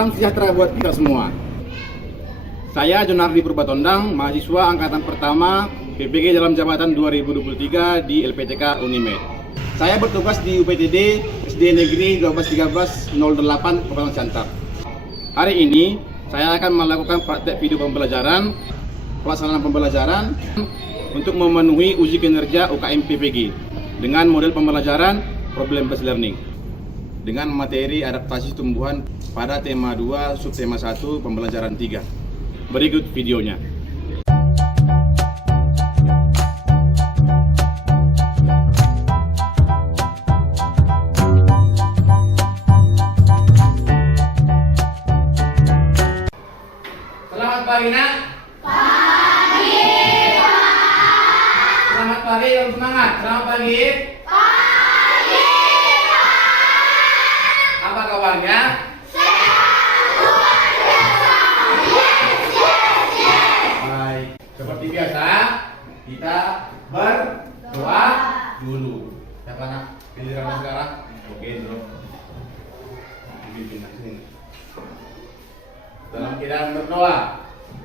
Salam sejahtera buat kita semua. Saya Jonardi Purbatondang, mahasiswa angkatan pertama PPG dalam jabatan 2023 di LPTK Unimed. Saya bertugas di UPTD SD Negeri 1213 08 Kabupaten Siantar. Hari ini saya akan melakukan praktek video pembelajaran, pelaksanaan pembelajaran untuk memenuhi uji kinerja UKM PPG dengan model pembelajaran problem based learning dengan materi adaptasi tumbuhan pada tema 2 subtema 1 pembelajaran 3. Berikut videonya. Selamat pagi, Nak. Pagi, Pak. Selamat pagi, yang semangat. Selamat pagi. Pagi, Pak. Apa kabarnya? Baik. Seperti biasa, kita berdoa dulu. Siapa nak? Giliran sekarang. Oke, bro. Pimpin sini. Dalam keadaan berdoa.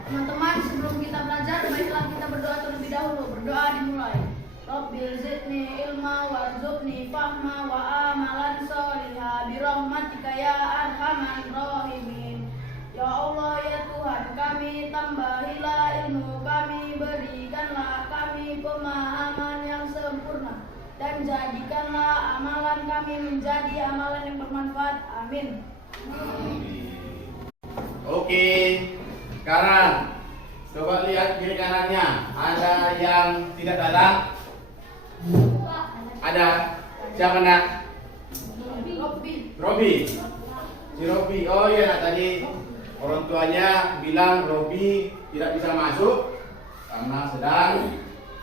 Teman-teman, sebelum kita belajar, baiklah kita berdoa terlebih dahulu. Berdoa dimulai. Rabbil zidni ilma warzuqni fahma wa amalan sholiha birahmatika ya arhamar rahimin. Ya Allah, ya Tuhan kami, tambahilah ilmu kami, berikanlah kami pemahaman yang sempurna, dan jadikanlah amalan kami menjadi amalan yang bermanfaat. Amin. Oke, sekarang coba lihat kiri kanannya. Ada yang tidak datang? Ada. Siapa nak? Robi. Si Robi. Oh iya, nak, tadi orang tuanya bilang Robi tidak bisa masuk karena sedang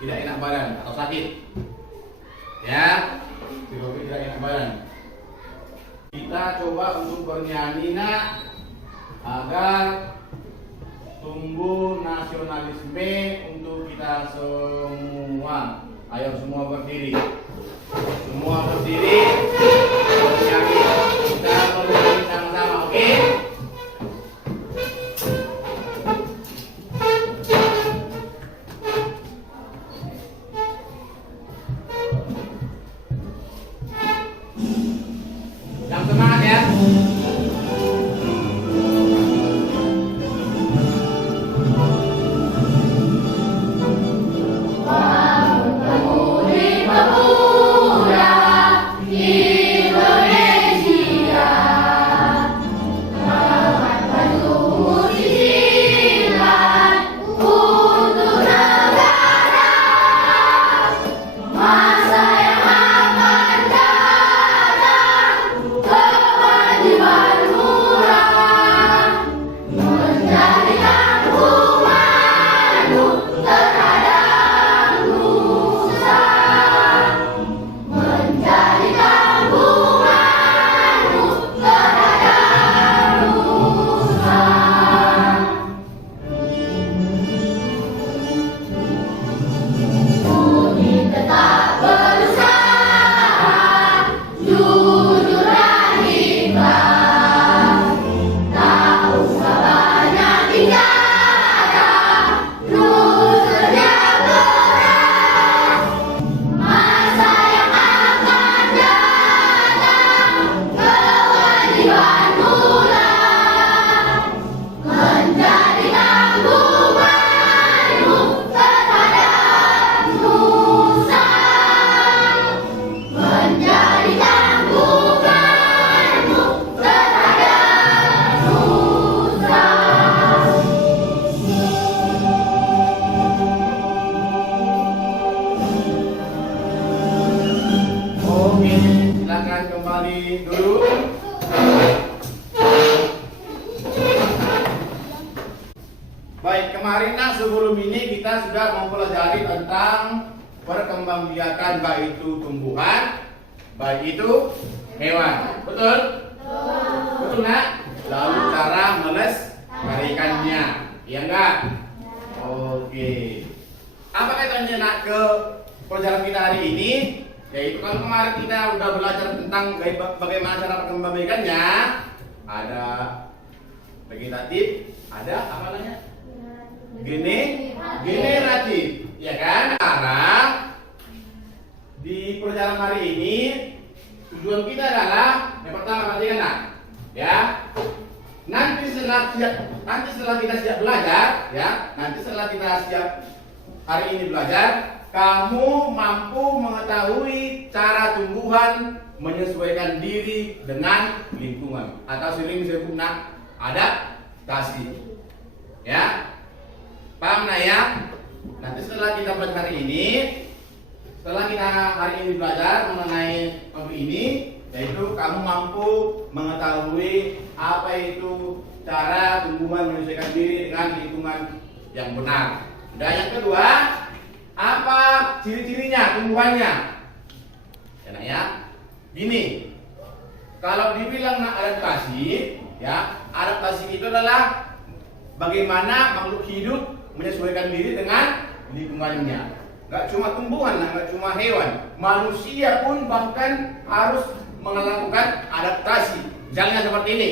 tidak enak badan atau sakit. Ya, si Robi tidak enak badan. Kita coba untuk bernyanyi, nak, agar tumbuh nasionalisme untuk kita semua. Ayo semua berdiri. Semua berdiri. Bernyanyi. Kita bernyanyi sama-sama, oke? Yang semangat ya. Silakan kembali dulu. Baik, kemarin nak sebelum ini kita sudah mempelajari tentang perkembangbiakan baik itu tumbuhan, baik itu hewan. Betul? Betul nak? Lalu cara melestarikannya, iya enggak? Oke. Apa kaitannya nak ke pelajaran kita hari ini? Yaitu kalau kemarin kita udah belajar tentang bagaimana cara perkembangbiakannya, ada Vegetatif, ada apa namanya? Generatif, ya kan? Sekarang di perjalanan hari ini tujuan kita adalah yang pertama perhatikan nak, ya. Nanti setelah kita siap belajar, ya. Nanti setelah kita siap hari ini belajar, kamu mampu mengetahui cara tumbuhan menyesuaikan diri dengan lingkungan atau sering disebut adaptasi. Ya, paham nak ya? Nanti setelah kita belajar hari ini, setelah kita hari ini belajar mengenai topik ini, yaitu kamu mampu mengetahui apa itu cara tumbuhan menyesuaikan diri dengan lingkungan yang benar. Dan yang kedua, apa ciri-cirinya tumbuhannya? Ya nak ya. Gini, kalau dibilang adaptasi, ya, adaptasi itu adalah bagaimana makhluk hidup menyesuaikan diri dengan lingkungannya. Gak cuma tumbuhan, gak cuma hewan, manusia pun bahkan harus melakukan adaptasi. Misalnya seperti ini,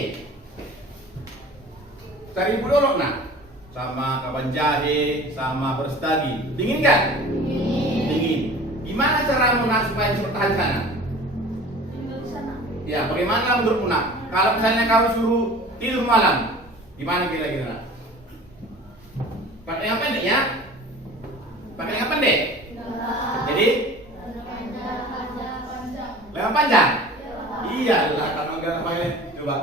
cari budolok nak, sama kawan jahe, sama beras daging, dingin kan? Dingin. Gimana cara nak supaya bisa bertahan sana? Ya, bagaimana menurutmu nak? Kalau misalnya kamu suruh tidur malam, gimana kira-kira nak? Pakai yang pendek ya? Pakai yang pendek? Jadi? Lengan panjang? Iya lah, kalau enggak pakai coba.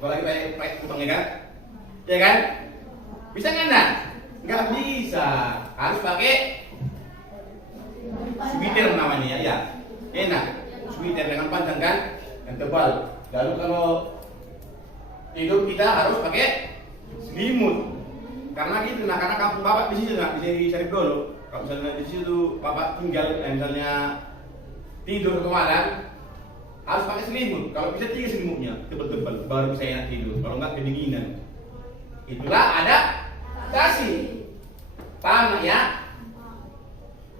Kalau kita pakai kupangnya kan? Ya kan? Bisa nggak? Nggak bisa. Harus pakai sweater namanya ya. Enak. Sweater lengan panjang kan? Yang tebal. Lalu kalau tidur kita harus pakai selimut. Karena gitu, nah karena kampung bapak di situ nggak bisa dicari dulu. Kalau misalnya di situ bapak tinggal, misalnya tidur ke malam, harus pakai selimut. Kalau bisa 3 selimutnya tebal-tebal, baru bisa enak tidur. Kalau nggak kedinginan. Itulah adaptasi. Paham nggak ya?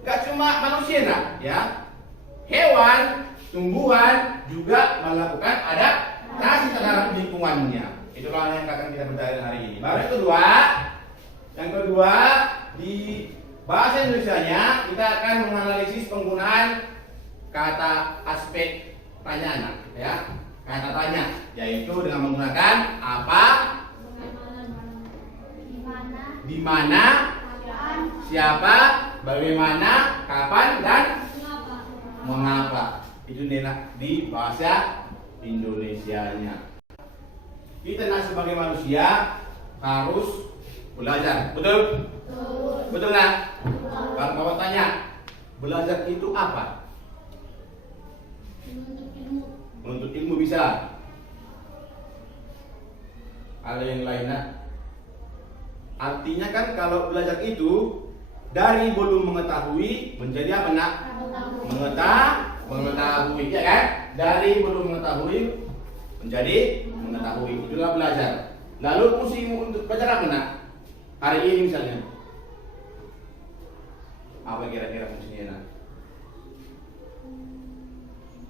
Nggak cuma manusia nak, ya. Hewan, tumbuhan juga melakukan adaptasi terhadap lingkungannya. Itulah yang akan kita belajar hari ini. Baru yang kedua di bahasa Indonesianya kita akan menganalisis penggunaan kata aspek tanya, ya. Kata tanya, yaitu dengan menggunakan apa, di mana, siapa, bagaimana, kapan, dan mengapa. Itu di bahasa Indonesianya. Kita sebagai manusia harus belajar, betul? Betul nggak? Kalau bapak tanya, belajar itu apa? Menuntut ilmu bisa. Ada yang lainnya. Artinya kan kalau belajar itu dari belum mengetahui menjadi apa nak? Mengetahui, ya kan? Dari belum mengetahui menjadi mengetahui. Itulah belajar. Lalu fungsimu untuk belajar apa nak? Hari ini misalnya, apa kira-kira fungsinya nak?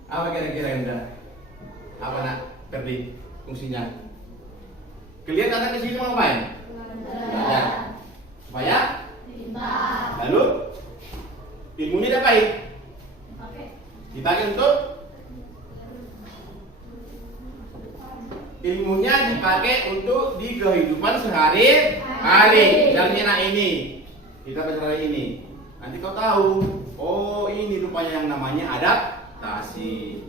Apa kira-kira Indra? Apa nak? Kerdi fungsinya? Kalian datang ke sini mau ngapain? Belajar. Supaya? Lalu ilmunya diapain? Dipakai untuk? Ilmunya dipakai untuk di kehidupan sehari-hari. Misalnya nah ini, kita belajar hari ini. Nanti kau tahu, oh ini rupanya yang namanya adaptasi.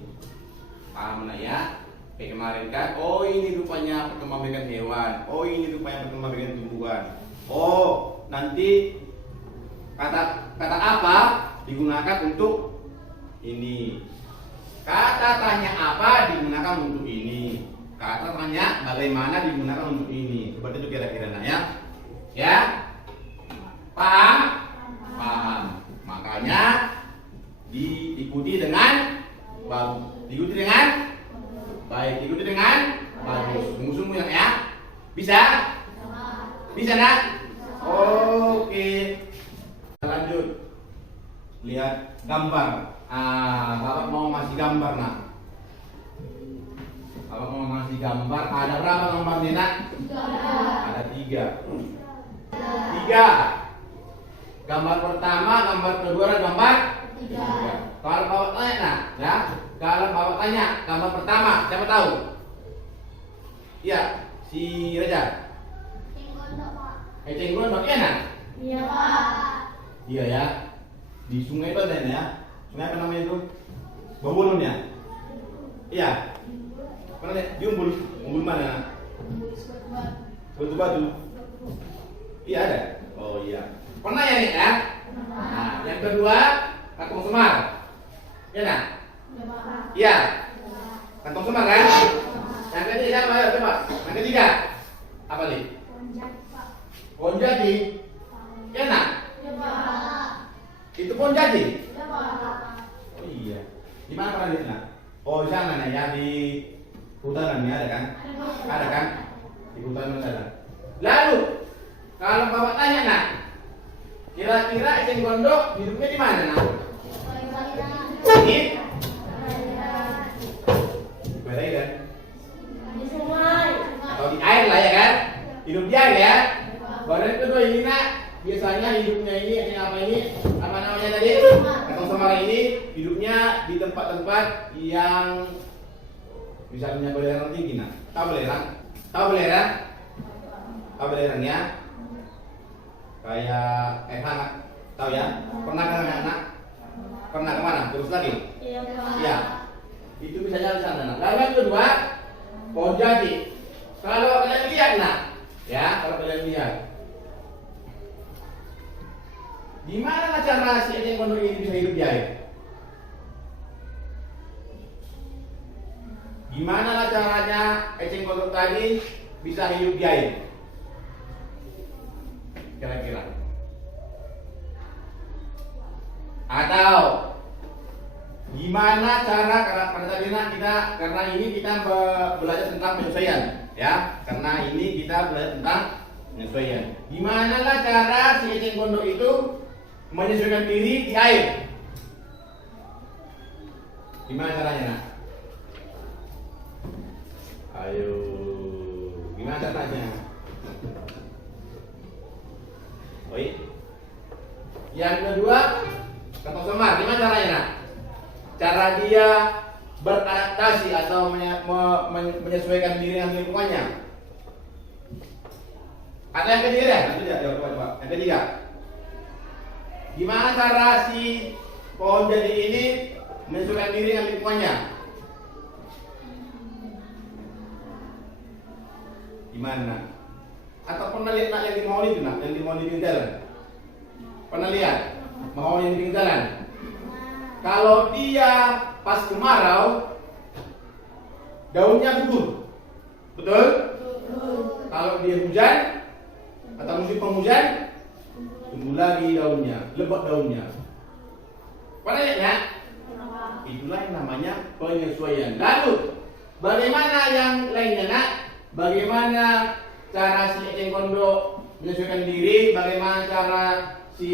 Paham nggak ya? Kayak kemarin kan, oh ini rupanya perkembangbiakan hewan. Oh ini rupanya perkembangbiakan tumbuhan. Oh nanti kata apa digunakan untuk ini. Kata tanya apa digunakan untuk ini. Kata tanya bagaimana digunakan untuk ini. Seperti itu kira-kira nah ya. Ya? Paham? Paham. Makanya diikuti dengan bagus. Diikuti dengan baik. Diikuti dengan bagus. Sungguh-sungguh ya. Bisa? Bisa nak? Oke. Lanjut. Lihat gambar. Bapak mau masih gambar nak. Bapak mau ngasih gambar, ada berapa gambar nih nak? tiga. Tiga. Gambar pertama, gambar kedua, dan gambar tiga. Kalau bapak tanya, nah, ya. Kalau bapak tanya, gambar pertama, siapa tahu? Iya, si Reza. Eceng gondok, iya nah? Iya Pak. Iya ya. Di sungai itu ada ya. Sungai apa namanya itu? Bawulun ya. Iya. Mana nih? Di umbul. Umbul mana? Batu-batu. Iya ada. Oh iya. Pernah ya nih ya? Nah, yang kedua kantong semar. Iya nah? Iya. Kantong semar kan? Yang ketiga apa ya? Coba. Yang ketiga apa nih? Pohon jati. Iya nah? Itu pohon jati. Oh iya. Di mana pernah lihat? Oh di sana nih ya, di hutanan ya, ada kan? Ada kan? Di hutanan ada. Lalu kalau bapak tanya nak, kira-kira eceng gondok hidupnya di mana nak? Di perairan atau di air lah ya kan? Hidup di air ya. Badan kedua ini nak, biasanya hidupnya ini apa ini? Apa namanya tadi? Kantong semar ini hidupnya di tempat-tempat yang misalnya belerang tinggi nak. Tahu belerang? Tahu belerang? Tahu belerang ya? Kayak hangat. Tahu ya? Pernah ke anak? Pernah kemana? Terus lagi? Iya. Itu misalnya di sana. Lalu yang kedua, pohon jati. Kalau kalian lihat nak, ya kalau kalian lihat, di mana cara si eceng gondok ini bisa hidup di air? Gimana caranya eceng gondok tadi bisa hidup di air? Kira-kira? Atau gimana cara, karena pada tadi karena ini kita belajar tentang penyesuaian, ya? Karena ini kita belajar tentang penyesuaian. Gimana cara si eceng gondok itu menyesuaikan diri di air? Gimana caranya nak? Ayo, gimana caranya? Oi. Yang kedua, kantong semar. Gimana caranya nak? Cara dia beradaptasi atau menyesuaikan diri dengan lingkungannya. Atau yang ketiga? Yang ketiga. Gimana cara si pohon jati ini menyesuaikan diri dengan lingkungannya? Gimana? Atau pernah lihat nak yang di Mahoni itu nak? Yang di Mahoni pinggir jalan? Pernah lihat? Mahoni yang di pinggir jalan? Kalau dia pas kemarau, daunnya gugur. Betul? Kalau dia hujan atau musim penghujan, tumbuh lagi daunnya, lebat daunnya. Pernah lihat ya? Itulah yang namanya penyesuaian. Lalu, bagaimana yang lainnya nak? Bagaimana cara si eceng gondok menyesuaikan diri? Bagaimana cara si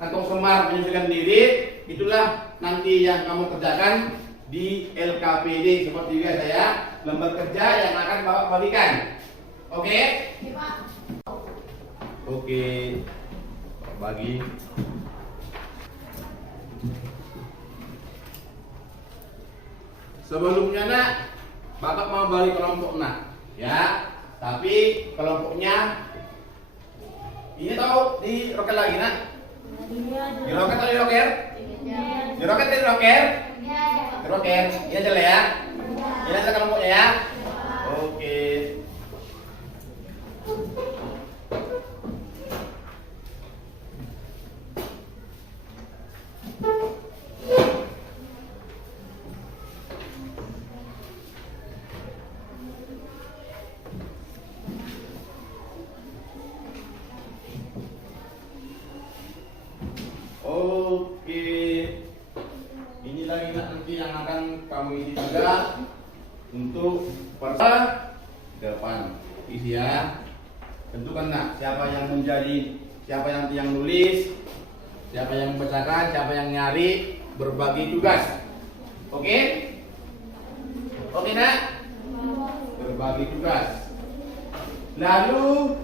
kantong semar menyesuaikan diri? Itulah nanti yang kamu kerjakan di LKPD seperti biasa ya, lembar kerja yang akan Bapak bagikan. Oke? Oke. Bagi. Sebelumnya nak, Bapak mau bagi kelompok nak, ya. Tapi kelompoknya ini tahu di roket lagi nak? Di roket atau di roker? Di roket atau di roker? Di roker. Ini aja lah ya. Ini aja kelompoknya ya. Oke. Ini lagi nanti yang akan kamu isi juga untuk depan isi ya. Tentukan nak siapa yang nulis, siapa yang membacakan, siapa yang nyari, berbagi tugas. Oke? Oke nak? Berbagi tugas. Lalu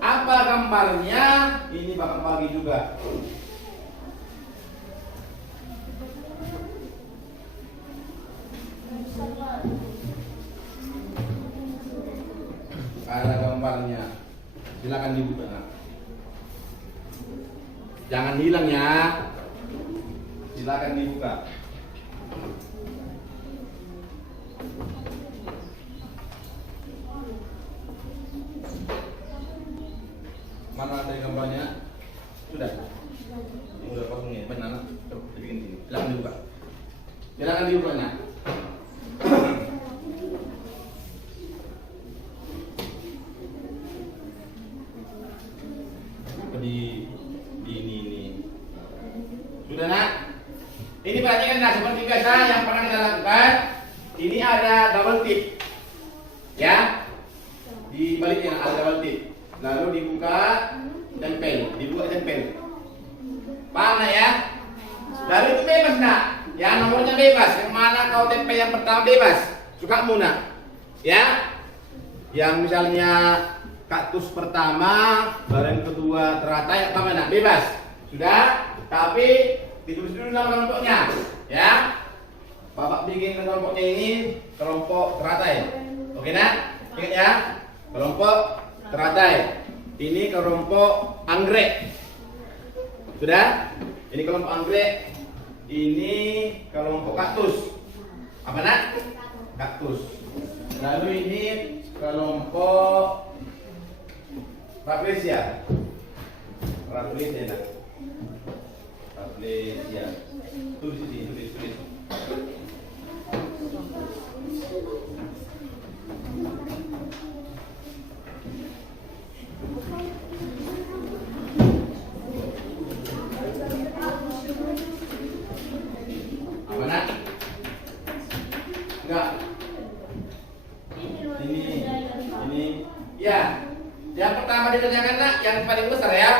Apa gambarnya? Ini bakal bagi juga. Ada gambarnya. Silakan dibuka. Nak. Jangan hilang ya. Silakan dibuka. Mana ada gambarnya? Sudah. Ini udah kosong ya. Benar. Coba bikin sini. Silakan dibuka. Silakan dibuka. Nak. di ini. Sudah nak? Ini perhatikan nak, seperti biasa yang pernah kita lakukan. Ini ada double tip, ya. Di baliknya ada double tip. Lalu dibuka, tempel, Paham nak ya? Lalu itu bebas nak. Ya nomornya bebas. Yang mana kau tempel yang pertama bebas. Suka nak, ya. Yang misalnya kaktus pertama, barang kedua teratai, apa mana? Bebas. Sudah, tapi ditulis dulu nama kelompoknya, ya. Bapak bikin kelompoknya ini kelompok teratai. Oke nak? Ingat ya, kelompok teratai. Ini kelompok anggrek. Sudah? Ini kelompok anggrek. Ini kelompok kaktus. Apa nak? Kaktus. Lalu ini kelompok Rafflesia. Rafflesia. Tulis sini, tulis. Apa nak? Enggak. Ini. Ya. Yang pertama ditanyakan nak, yang paling besar ya.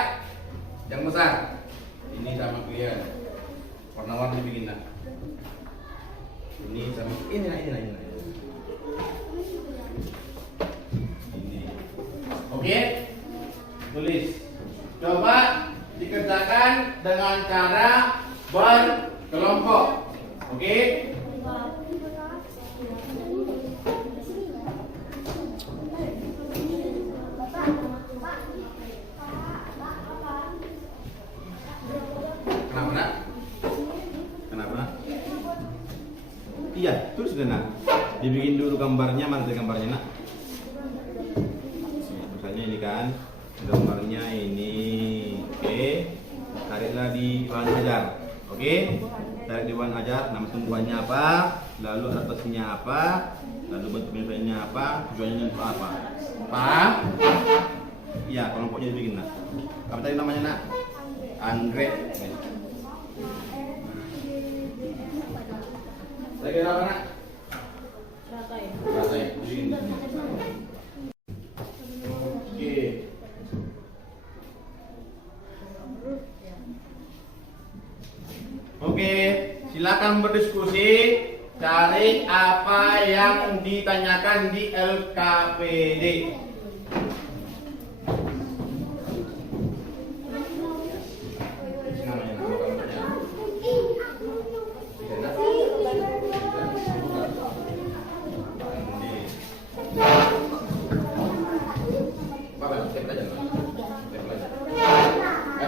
Yang besar. Ini sama kalian. Warna-warni bikin nak. Ini sama ini. Ini. Oke? Tulis. Coba dikerjakan dengan cara berkelompok. Oke? Kenapa? Iya, terus nak. Dibikin dulu gambarnya, mana gambarnya nak? Misalnya ini kan, gambarnya ini. Oke, tariklah di bahan ajar. Oke, tarik di bahan ajar. Nama tumbuhannya apa? Lalu adaptasinya apa? Lalu bentuk misalnya apa? Tujuannya untuk apa? Paham? Iya, kelompoknya dibikin nak. Apa tadi namanya nak? Anggrek. Lagi apa nak? Teratai. Oke. Oke, silakan berdiskusi. Cari apa yang ditanyakan di LKPD.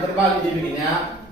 Terbalik dibikinnya.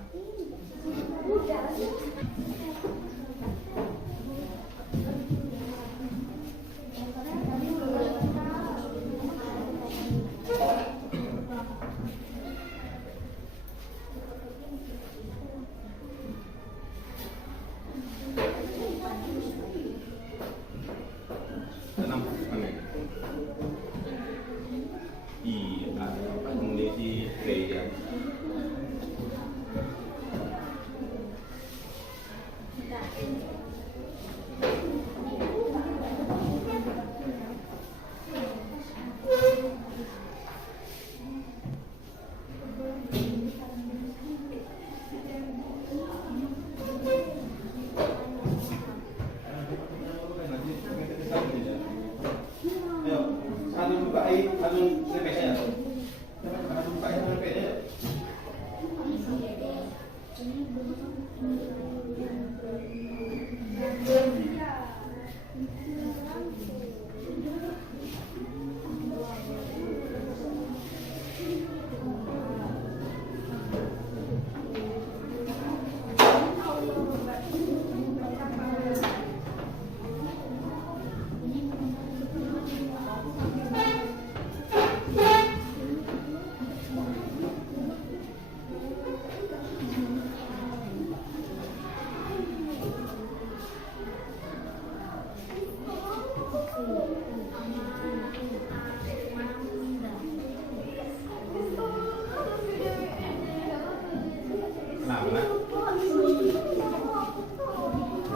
Nah, mana?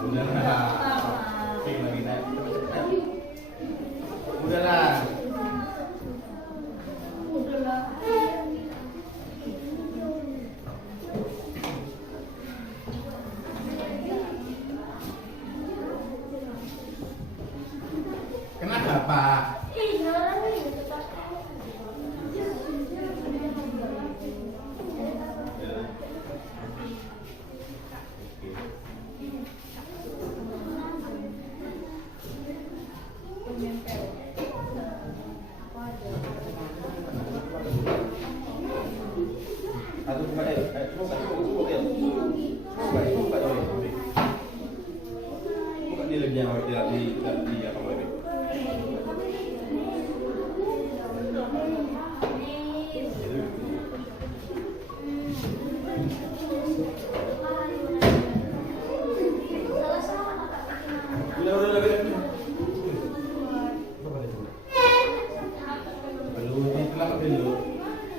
Udahlah. Oke, lagi naik. Udahlah. Kenapa? Atau buka ya? Buka di lebihnya, di apa lagi? Udah. Aduh, ini kenapa dulu?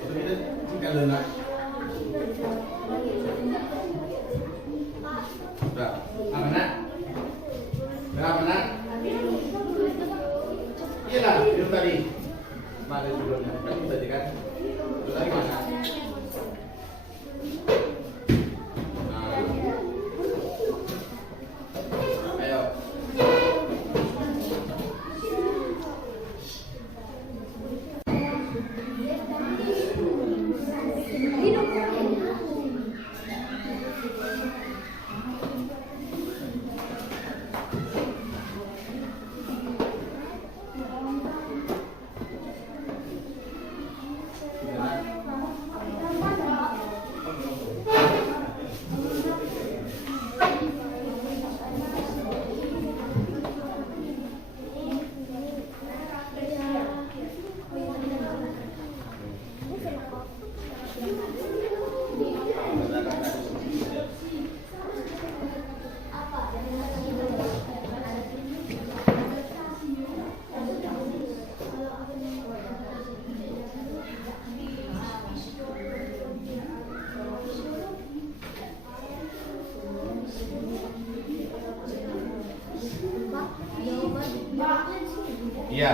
Kita tinggal nak. Udah, apa nak? Berapa nak? Iya lah, itu tadi. Mana sebelumnya? Kan tadi kan? Itu tadi mana? Ayo. Iya.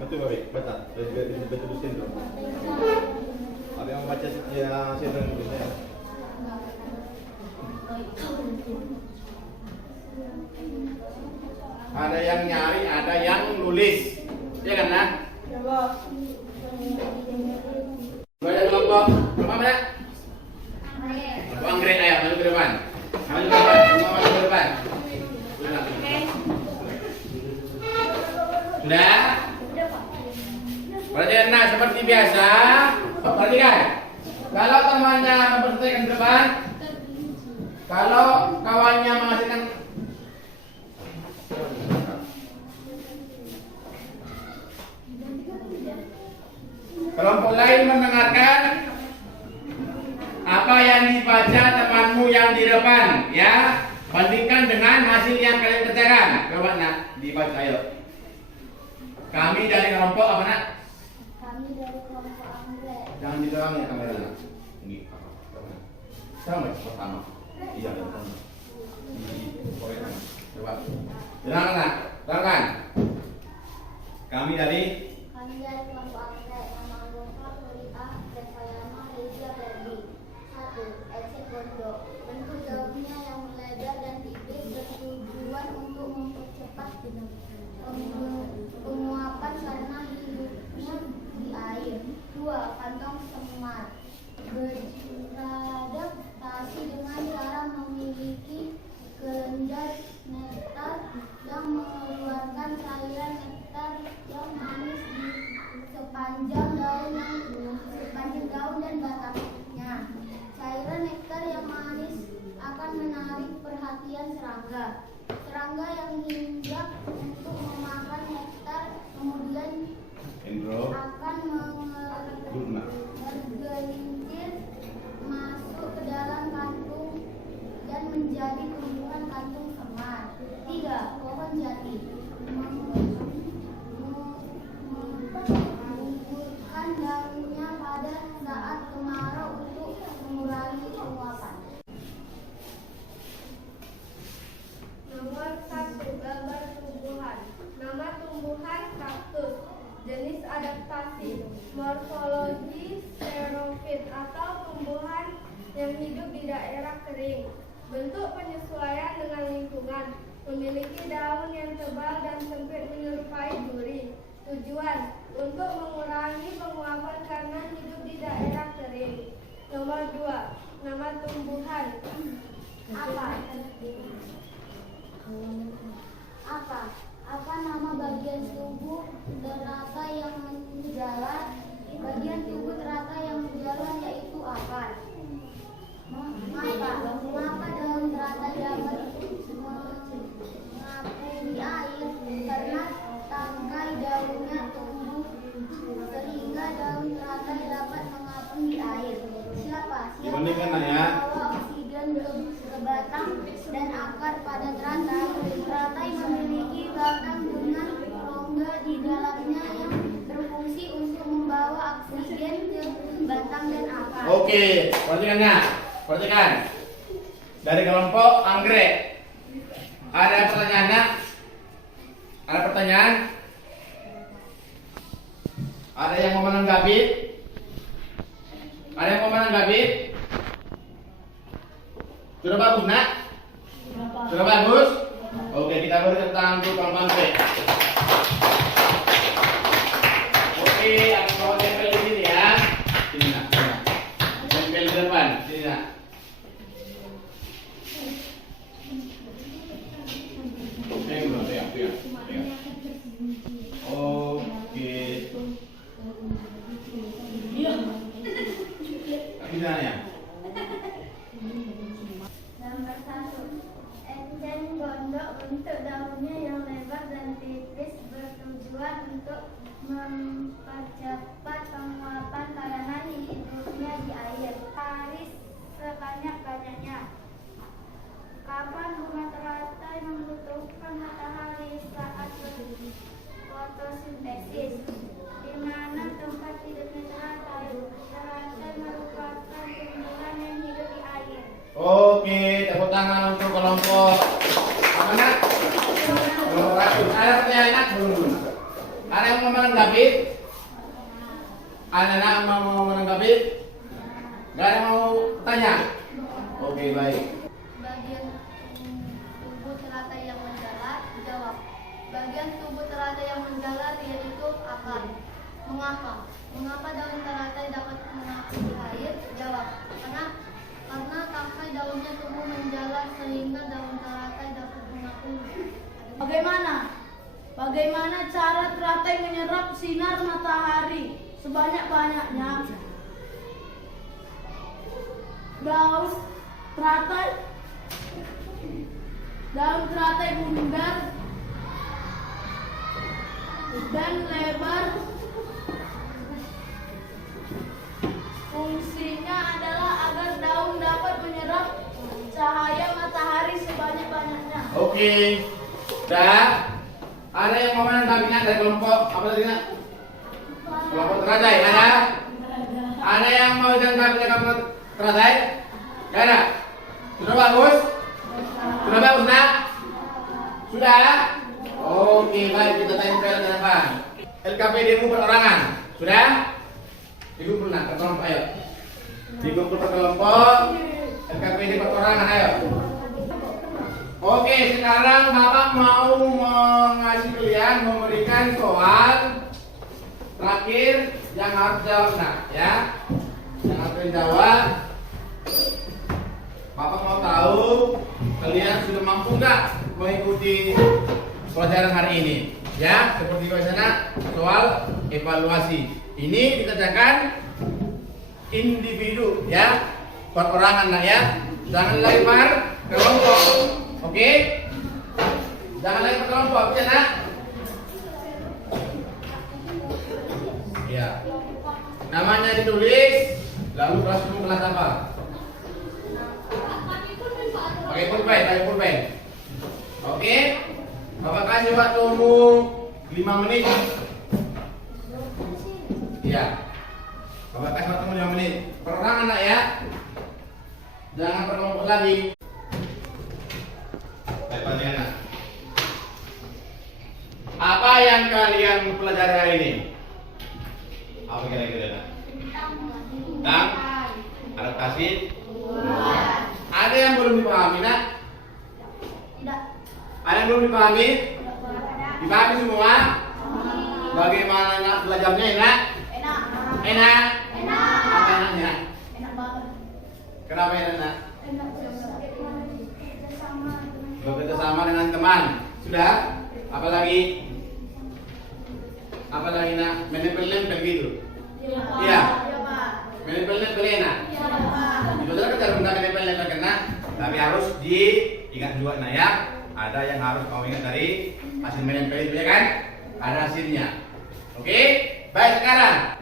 Betul, baca. Betul-betul itu. Ada yang baca yang saya tulisnya. Ada yang nyari, ada yang nulis. Ya kan, Nak? Ya, Bos. Baca kelompok. Kelompok mana? Kelompok anggrek, ayo maju ke depan. Maju ke depan, semua maju ke depan. Sudah? Perhatikan nak, seperti biasa. Perhatikan. Kalau temannya memperhatikan ke depan, kalau kawannya menghasilkan kelompok lain mendengarkan apa yang dibaca temanmu yang di depan, ya. Bandingkan dengan hasil yang kalian kerjakan. Coba nak dibaca, ayo. Kami dari kelompok apa nak? Kami dari kelompok anggrek. Jangan di dalam ya kamera nak. Ini sama pertama. Iya pertama. Coba. Dengarkan nak, dengarkan. Kami dari Kelompok anggrek. Nama anggota Lolita, Devayama, Reza, Ferdi. 1. Ecek Gondok. Bentuk daunnya yang melebar dan tipis bertujuan untuk mempercepat penguapan karena hidupnya di air. 2. Kantong semar. Beradaptasi dengan cara memiliki kelenjar nektar yang mengeluarkan cairan nektar yang manis di sepanjang daun dan batangnya. Cairan nektar yang manis akan menarik perhatian serangga. Serangga yang hinggap untuk memakan nektar kemudian akan bergelincir masuk ke dalam kantung dan menjadi tumbuhan kantung semar. 3. Pohon jati. Menggugurkan daunnya pada saat kemarau untuk mengurangi penguapan. Nomor 1. Gambar tumbuhan. Nama tumbuhan kaktus. Jenis adaptasi. Morfologi xerofit atau tumbuhan yang hidup di daerah kering. Bentuk penyesuaian dengan lingkungan. Memiliki daun yang tebal dan sempit menyerupai duri. Tujuan untuk mengurangi penguapan karena hidup di daerah kering. Nomor 2. Nama tumbuhan. Apa nama bagian tubuh teratai yang menjalar? Bagian tubuh teratai yang menjalar yaitu akar. Mengapa daun teratai dapat mengapung di air? Karena tangkai daunnya tumbuh sehingga daun teratai dapat mengapung di air. Siapa yang membawa oksigen ke batang dan akar pada teratai? Teratai memiliki batang dengan rongga di dalamnya yang berfungsi untuk membawa oksigen ke batang dan akar. Oke, perhatikan nak. Perhatikan. Dari kelompok anggrek. Ada pertanyaan nak? Ada pertanyaan? Ada yang mau menanggapi? Ada yang mau menanggapi? Sudah bagus nak? Sudah bagus? Oke, kita beri tepuk tangan untuk kelompok anggrek. Oke, aku mau tempel di sini ya. Sini nak. Tempel di depan. Sini nak. Oke. Gimana ya? Nomor 1. Eceng gondok bentuk daunnya yang lebar dan tipis bertujuan untuk mempercepat penguapan karena hidupnya di air. Paris sebanyak-banyaknya. Kapan bunga teratai membutuhkan matahari saat fotosintesis? Di mana tempat hidupnya teratai? Teratai merupakan tumbuhan yang hidup di air. Oke, tepuk tangan untuk kelompok apa nak? Kelompok ratus. Ada pertanyaan nak? Belum. Ada yang mau menanggapi? Ada yang mau menanggapi? Gak ada yang mau tanya? Oke, baik. Bagian tubuh teratai yang menjalar, jawab. Bagian tubuh teratai yang menjalar yaitu akar. Mengapa? Mengapa daun teratai dapat mengapung di air? Jawab. Karena tangkai daunnya tumbuh menjalar sehingga daun teratai dapat mengapung. Bagaimana Bagaimana cara teratai menyerap sinar matahari sebanyak-banyaknya? Daun teratai bundar dan lebar. Fungsinya adalah agar daun dapat menyerap cahaya matahari sebanyak-banyaknya. Oke. Dah. Ada yang mau menanggapinya dari kelompok apa tadi nak? Kelompok teratai ada? Ada yang mau menanggapinya kelompok teratai? Gak ada. Sudah bagus? Sudah bagus nak? Sudah? Oke, baik, kita tempel ke depan. LKPD-mu perorangan. Sudah? Dikumpul nak, ke kelompok ayo. Dikumpul ke kelompok. LKPD perorangan ayo. Oke, sekarang Bapak mau mengasih kalian memberikan soal terakhir yang harus jawab nak, ya. Yang harus jawab. Bapak mau tahu kalian sudah mampu nggak mengikuti pelajaran hari ini, ya. Seperti biasanya soal evaluasi. Ini dikerjakan individu, ya, perorangan nak, ya. Jangan lempar kelompok. Oke, jangan lagi berkelompok, bisa nak? Ya. Namanya ditulis, lalu kelas apa? Pakai pulpen. Oke, Bapak kasih waktumu 5 menit. Ya, Bapak kasih waktumu 5 menit. Perorangan nak, ya. Jangan berkelompok lagi. Apa yang kalian pelajari hari ini? Apa kira-kira? Tentang adaptasi. Ada yang belum dipahami nak? Tidak. Ada yang belum dipahami? Dipahami semua? Bagaimana nak belajarnya enak? Enak. Enak? Enak. Apa enaknya? Enak banget. Kenapa enak? Enak Bekerja sama dengan teman. Sudah? Apa lagi? Apa lagi nak? Menempel-nempel gitu. Iya. Menempel-nempel enak. Itu adalah kerja tentang menempel-nempel kena. Tapi harus diingat juga nak, ya. Ada yang harus kamu ingat dari hasil menempel itu, ya kan? Ada hasilnya. Oke? Baik, sekarang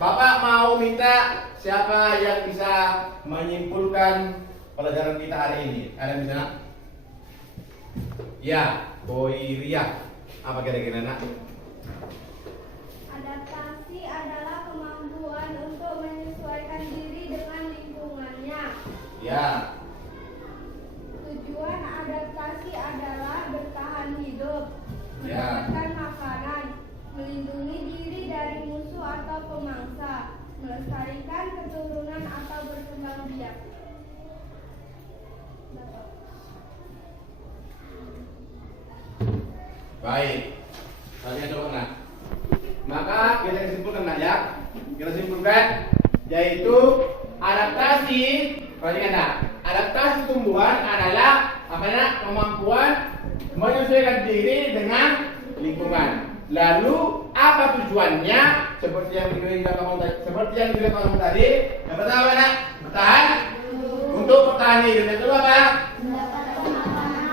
Bapak mau minta siapa yang bisa menyimpulkan pelajaran kita hari ini. Ada yang bisa nak? Ya, Boiria. Apa kira-kira nak? Adaptasi adalah kemampuan untuk menyesuaikan diri dengan lingkungannya. Ya. Tujuan adaptasi adalah bertahan hidup, Ya. mendapatkan makanan, melindungi diri dari musuh atau pemangsa, melestarikan keturunan atau berkembang biak. Baik. Kalian coba nak. Maka kita simpulkan nak, ya. Kita simpulkan yaitu adaptasi. Perhatikan nak. Adaptasi tumbuhan adalah apa nak? Kemampuan menyesuaikan diri dengan lingkungan. Lalu apa tujuannya? Seperti yang dibilang kamu tadi. Yang pertama nak, bertahan. Untuk bertahan hidup. Yang kedua apa?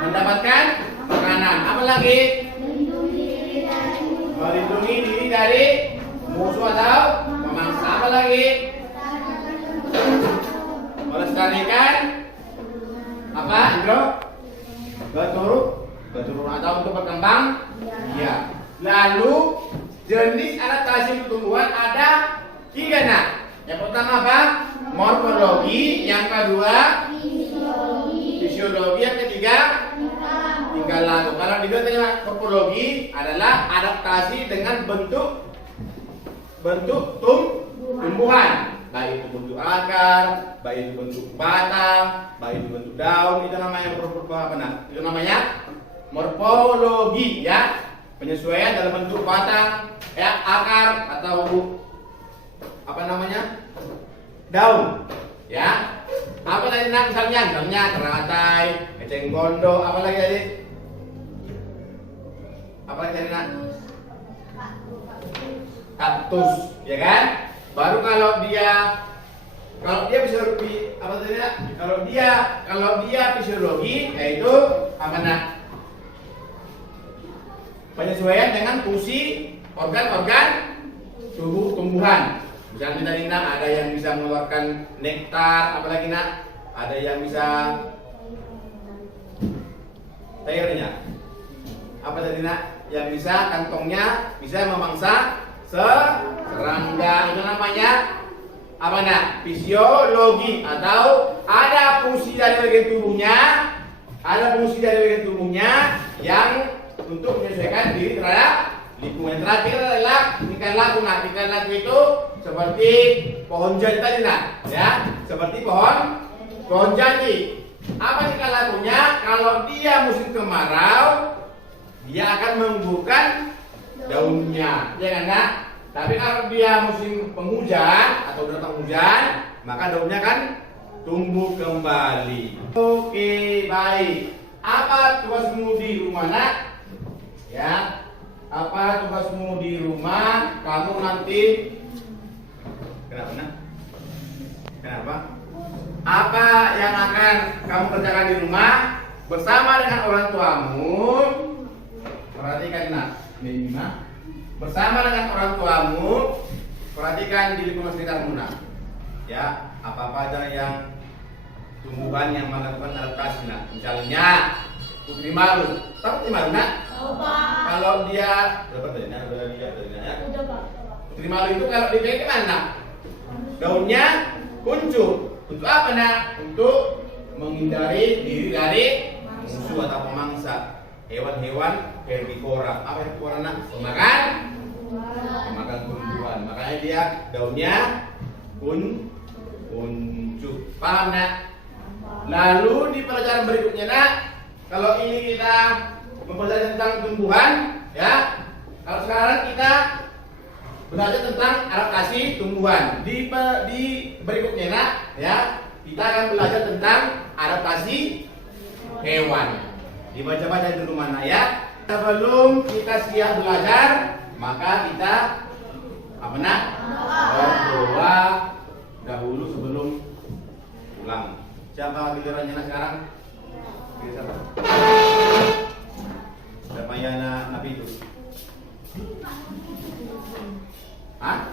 Mendapatkan makanan. Apa lagi? Melindungi diri dari musuh atau pemangsa. Apa lagi? Melestarikan apa? Indro? Keturunan atau untuk berkembang? Ya. Lalu jenis adaptasi tumbuhan ada 3 nak. Yang pertama apa? Morfologi. Yang kedua fisiologi. Yang ketiga tingkah laku. Kalau di morfologi adalah adaptasi dengan bentuk tumbuhan, baik itu bentuk akar, baik itu bentuk batang, baik itu bentuk daun. Itu namanya itu namanya morfologi, ya. Penyesuaian dalam bentuk batang, ya, akar atau apa namanya? Daun, ya. Apa tadi nak misalnya teratai, eceng gondok, apa lagi tadi? Apa tadi nak? Kaktus, ya kan? Baru kalau dia fisiologi apa tadi nak? Kalau dia fisiologi yaitu apa nak? Penyesuaian dengan fungsi organ-organ tubuh tumbuhan. Misalnya tadi nak ada yang bisa mengeluarkan nektar, apalagi nak ada yang bisa tayarnya. Apa tadi nak? Yang bisa kantongnya bisa memangsa serangga. Itu namanya apa nak? Fisiologi atau ada fungsi dari bagian tubuhnya, yang untuk menyesuaikan diri terhadap lingkungan. Terakhir adalah tingkat laku. Nah, tingkat laku itu seperti pohon jati tadi nak, ya, seperti pohon jati. Apa tingkat lakunya? Kalau dia musim kemarau, dia akan menggugurkan daunnya, ya kan nak? Tapi kalau dia musim penghujan atau datang hujan, maka daunnya kan tumbuh kembali. Oke, baik. Apa tugasmu di rumah nak? Ya, apa tugasmu di rumah? Kamu nanti kenapa nak? Kenapa? Apa yang akan kamu kerjakan di rumah bersama dengan orang tuamu? Perhatikan nak, ini nak. Bersama dengan orang tuamu, perhatikan di lingkungan sekitarmu nak. Ya, apa aja yang tumbuhan yang melakukan adaptasi nak. Misalnya putri malu, tahu putri malu nak? Kalau dia berapa tadi nak? Udah Pak. Putri malu itu kalau dipegang mana? Daunnya kuncup. Untuk apa nak? Untuk menghindari diri dari musuh atau pemangsa. Hewan-hewan herbivora. Apa herbivora nak? Pemakan tumbuhan. Makanya dia daunnya kuncup. Paham nak? Lalu di pelajaran berikutnya nak, kalau ini kita mempelajari tentang tumbuhan, ya. Kalau sekarang kita belajar tentang adaptasi tumbuhan. Di berikutnya nak, ya, kita akan belajar tentang adaptasi hewan. Dibaca-baca di rumah nak, ya. Sebelum kita siap belajar, maka kita apa nak? Berdoa dahulu sebelum pulang. Siapa gilirannya nak sekarang? Siapa? Siapa yang Nabi itu? Hah?